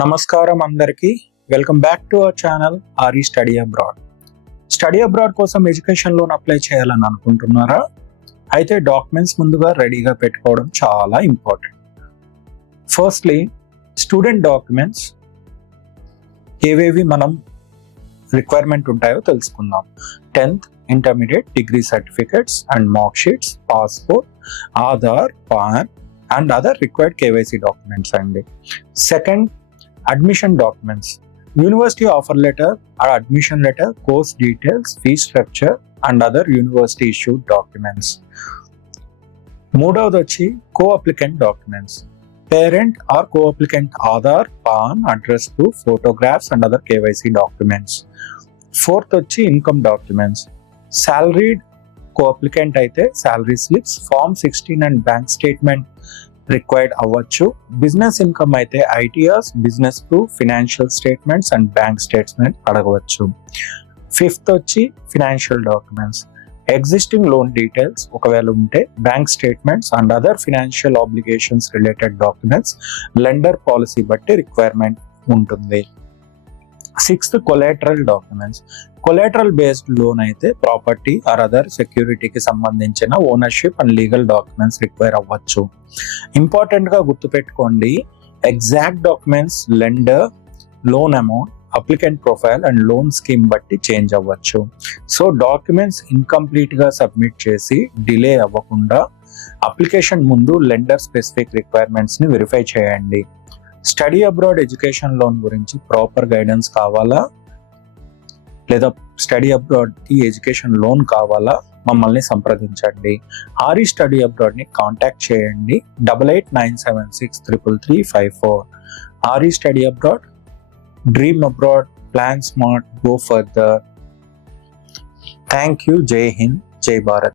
నమస్కారం అందరికీ. Welcome back to our channel R E study abroad. Study abroad కోసం education loan apply చేయాలని అనుకుంటున్నారా? అయితే డాక్యుమెంట్స్ ముందుగా రెడీగా పెట్టుకోవడం చాలా ఇంపార్టెంట్. ఫస్ట్లీ స్టూడెంట్ డాక్యుమెంట్స్ ఏవేవి మనం రిక్వైర్మెంట్ ఉంటాయో తెలుసుకుందాం. 10th, intermediate, degree certificates and mark sheets, passport, Aadhaar, PAN and other required KYC documents అండి. Second, admission documents, university offer letter or admission letter, course details, fee structure and other university issued documents. మూడవది వచ్చి co-applicant documents, parent or co-applicant Aadhaar, PAN, address proof, photographs and other KYC documents. Fourth వచ్చి income documents, salaried co-applicant అయితే salary slips, form 16 and bank statement required అవ్వచ్చు. Business income అయితే ITRs, business proof, financial statements and bank statement అడగవచ్చు. Fifth వచ్చి financial documents, existing loan details ఒకవేళ ఉంటే, bank statements and other financial obligations related documents lender policy బట్టి requirement ఉంటుంది. Sixth, collateral documents, collateral based loan అయితే property or other సెక్యూరిటీకి సంబంధించిన ownership and legal documents require అవ్వచ్చు. Important గా గుర్తుపెట్టుకోండి, exact documents lender, loan amount, applicant profile and loan scheme బట్టి change అవ్వచ్చు. So documents incomplete గా సబ్మిట్ చేసి డిలే అవ్వకుండా అప్లికేషన్ ముందు లెండర్ స్పెసిఫిక్ రిక్వైర్మెంట్స్ ని వెరిఫై చేయండి. స్టడీ అబ్రాడ్ ఎడ్యుకేషన్ లోన్ గురించి ప్రాపర్ గైడెన్స్ కావాలా లేదా స్టడీ అబ్రాడ్ కి ఎడ్యుకేషన్ లోన్ కావాలా, మమ్మల్ని సంప్రదించండి. ఆర్ఈ స్టడీ అబ్రాడ్ ని కాంటాక్ట్ చేయండి. 8897633354. R E study abroad, dream abroad, plan smart, go further. Thank you. జై హింద్, జై భారత్.